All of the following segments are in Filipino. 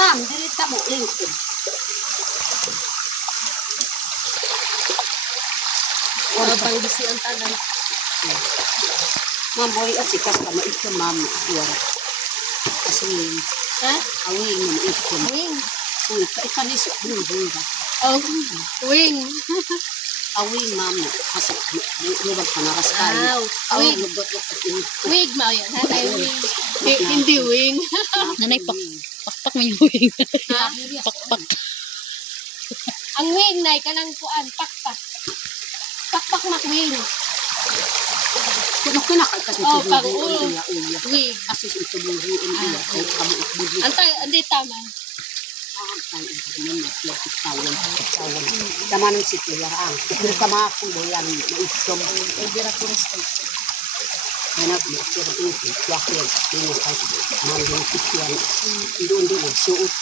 Ma'am, dirita mo, lingkod. Para pang bisi ang tanan. Ma'am, boy, at sikas ka maikom, ma'am. Yan. Kasi, Ha? awing mo maikom. Wing. Uy, kaikanisip mo, boy. Oh, wing. Awing, ma'am. Kasi, lubag ka na kaskari. Aw, Awing, wig. lubag ka pinit. Wig mo yan. Hanay wing. Di- Hindi wing. Nanay, pak, pakpak mo yung wing. Ha? pakpak. Ang wing na kanang kuan. Pakpak. Pakpak mak wing. Kung kinakal kasi Oh, ito, pag ulo. iya, iya. Wig. Kasi ito bubuin iya. Ah, Kahit kamo itbubuin. Antay, andi tama. Tamanan si Kuya ang. Pero tama akong boyan, maisom. Ibira ko rin Anak mo, pero ito, wakil, yun ang kahit mandong kityan. Doon din ang suot.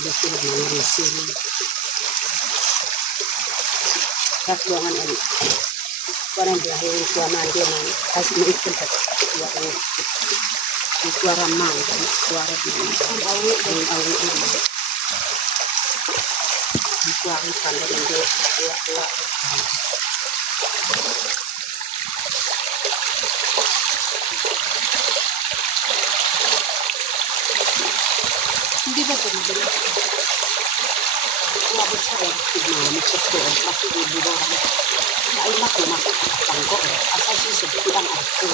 Doon sila mga resin. Tatluangan ang parang dahil yung kuwanan din ang kasi maikom sa kuwa ang yung kuwara man, yung kuwara din ang awi, yung awi naman. Yung kuwara pala ng kuwa, kuwa, kuwa. Hindi ba ito mabili? Sabi sa rin, tignan kasi. Asa siya bilang ako.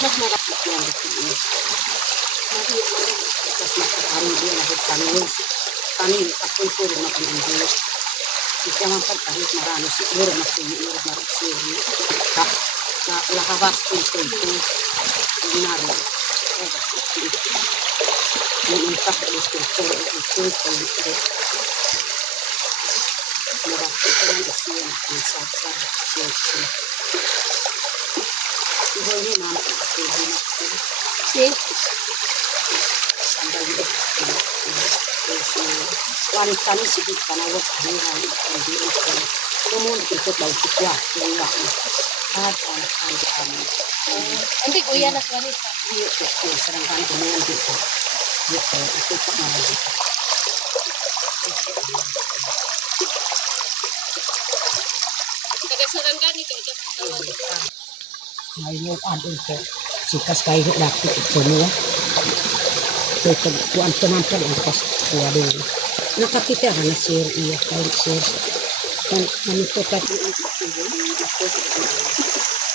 Yan dito. Tapos din ako tanin. Tanin, ako'y puro na siguro na siguro na siguro. Sa sa lakabas ko ito ito. Naro. Yung itak ko ito ito ito ito ito. Nakakita ko lang ito yung nagsasa. Ito Iba yun naman ang kasi yun. Si? Sandal yun. Wanit kami sigit ka na wag buhay. Hindi ito. Tumun ito daw kitya. Yung laki. Kahit anak kami kami. Hindi, kuya na kwarita. Ito ito. Sarang kami tumun dito. Dito. Ito pa na dito. Taga Sarangani kayo ito. Ngayon, ano ito? Sikas kayo dati ito mo. Ito ito. Kuan ito man pala ang pas kuwa doon. Nakakita ka na sir iya. Kahit sir. Manito ka ito ang kasiyo. Ito. Ang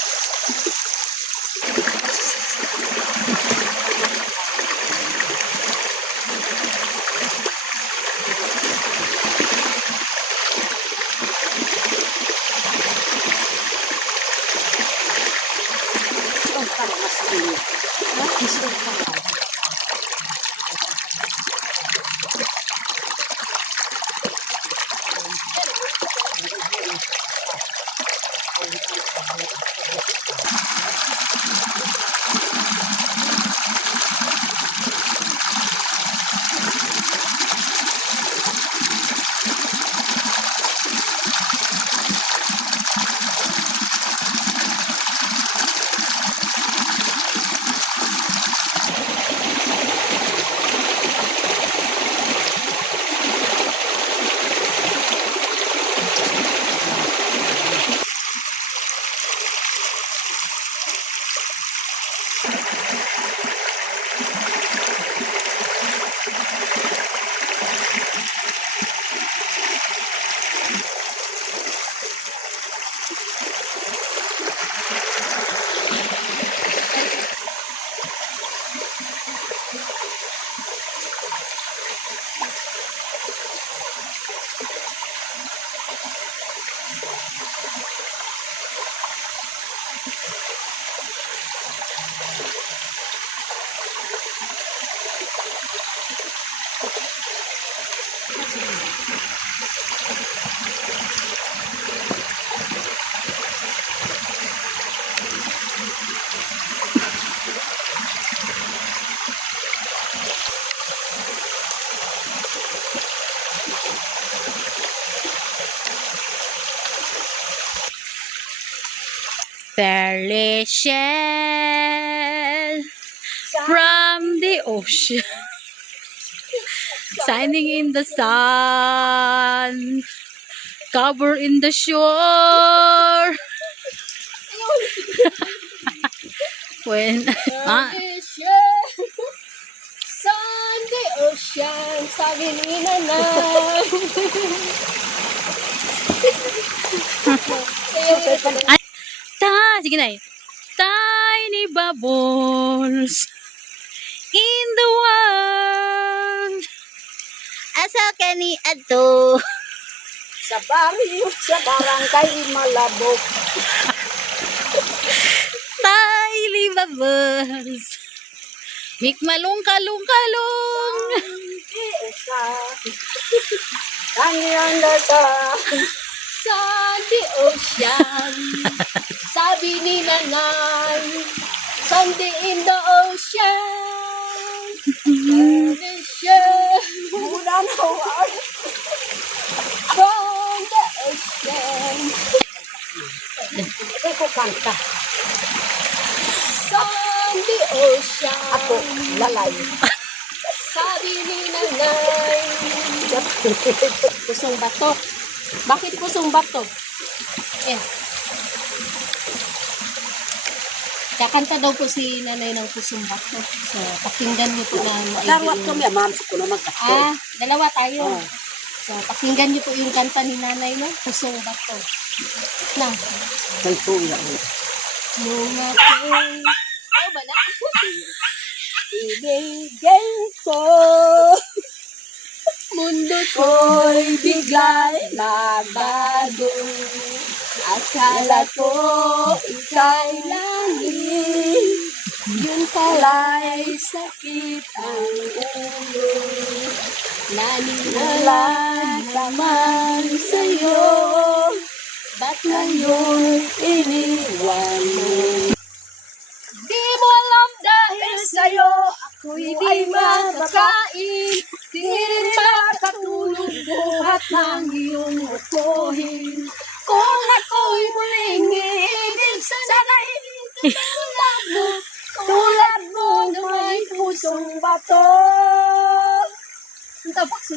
Delicious from the ocean. shining in the sun, cover in the shore. when ah, Ocean, Sunday ocean, sabi ni nanay. Sige na. Tiny bubbles in the world. Asa ka ni ato? Sa baryo, sa barangay Malabok. Tiny bubbles. Mik malung kalung kalung. Sa dasa. Sunday ocean, sabi ni nanay. Sunday in the ocean. Ocean, Muna na from the ocean. Ito ko kanta. Sunday ocean. Ako, lalay. Sabi ni nanay. Pusong bato. Bakit pusong bato? Eh. Kakanta daw po si nanay ng pusong bato. So, pakinggan niyo po na maigi ko yung- miya, ma'am. Ko naman kasto. Ah, dalawa tayo. Oh. So, pakinggan niyo po yung kanta ni nanay, no? Pusong bato. Na, Kay kuya. nung ako'y... Ano ba na? Ibigay ko. Mundo Ko'y bigla'y nagbago. Akala ko ika'y langit. Yun pala'y sakit ang ulo. Naniniwala Nalalaman sa'yo. Ba't ngayon iniwan mo? Di mo alam dahil Sa'yo ako'y di makakain Di rin makatulog buhat ng iyong upuhin Kung ako'y muling iibig Sana hindi tulad mo Tulad mo na may pusong bato Ang tapos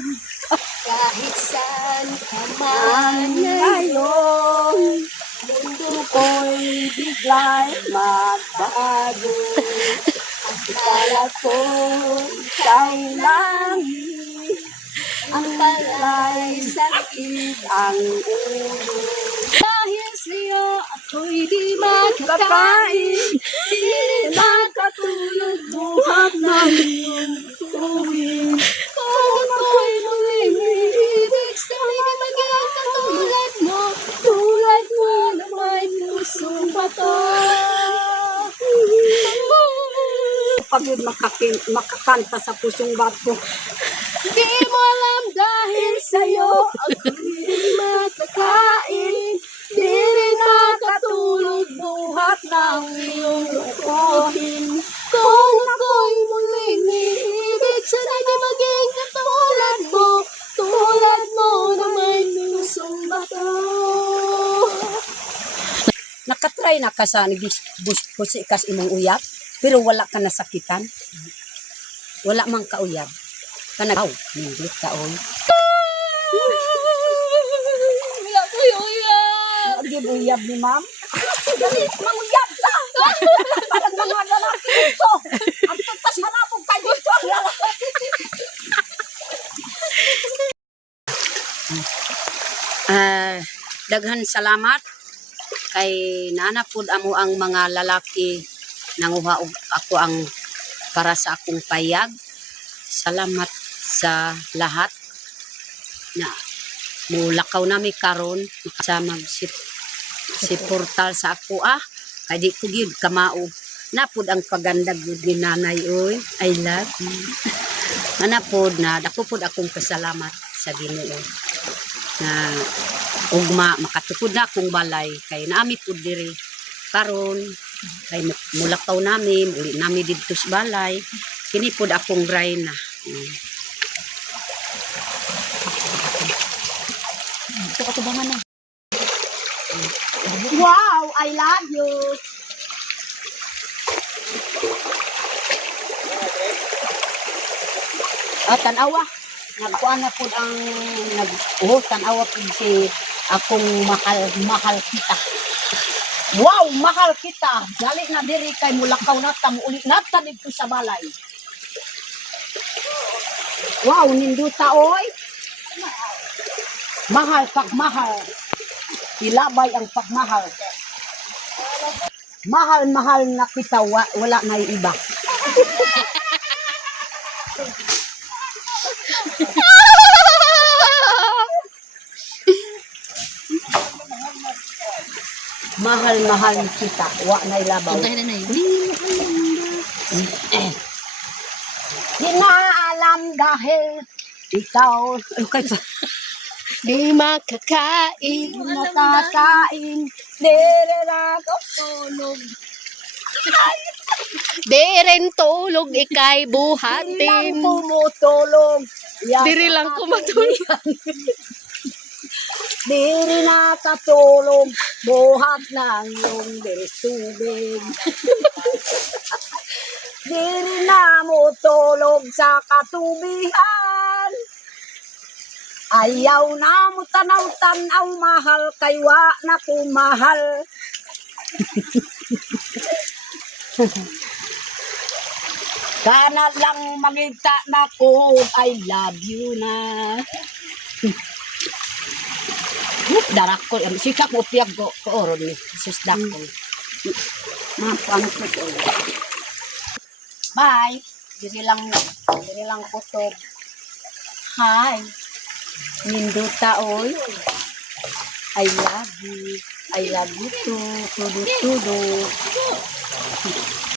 Kahit saan ka man ngayon Mundo ko'y bigla'y magbago. Akala ko ika'y langit. Ang pala'y sakit ang ulo. Dahil sa'yo ako'y di makakain Di rin Magkatulog buhat ng iyong makakanta sa pusong bato. Di mo alam dahil sa'yo Ako'y di makakain Di rin makatulog buhat ng iyong lukohin Kung ako'y muling iibig Sana di maging katulad mo Tulad mo na may pusong bato Nakatry na ka sa nagibus ikas imong uyab, pero wala ka nasakitan. Wala mang kauyab. Kanagaw, nindot ka oy. Wala ko uyan Nagib uyab ni ma'am. Dali, manguyab ka! Parang mga lalaki ito. Ang tutas hanapog ka dito. Ah, daghan salamat kay nanapod amo ang mga lalaki nanguha ako ang para sa akong payag. Salamat sa lahat na mulakaw nami karon sa mag si, si portal sa ako ah. Kay di ko gyud kamao. Napod ang paganda gyud ni nanay oy. I love you. Manapod na dako pod akong pasalamat sa Ginoo. Na ugma makatukod na akong balay. Kay naami pod diri karon kay mu- mulakaw nami uli nami didto sa balay kini pod akong rayna mm. Ito katubangan na. Wow, I love you. Ah, tanawa. nagkuan na po ang nag oh, tanawa po si akong mahal mahal kita. Wow, mahal kita. Dali na diri kay mulakaw na tam uli na dito sa balay. Wow, ninduta oy. Mahal pagmahal. Ilabay ang pagmahal. Mahal-mahal na kita, wa- wala na iba. Mahal-mahal kita, wa na ilabaw. Puntahin na. Di na alam dahil ikaw, okay pa, Di makakain. di nakakain, dere na ako tulog. Di rin tulog, ikay Diri lang buhatin. tumutulog. Diri lang ko matulog. Diri na katulog, buhat ng iyong tubig. Diri na mo tulog sa katubihan. Ayaw na mo tanaw-tanaw, mahal kaywa na kumahal. Kana lang magita na ko, I love you na. Darakol, ang sikak mo piyag ko, kooron ni, sus dakol. Mapang ko ko. Bye. Diri lang, diri lang kutob. Hi. Ninduta oy. I love you. I love you too. Tudo, tudo.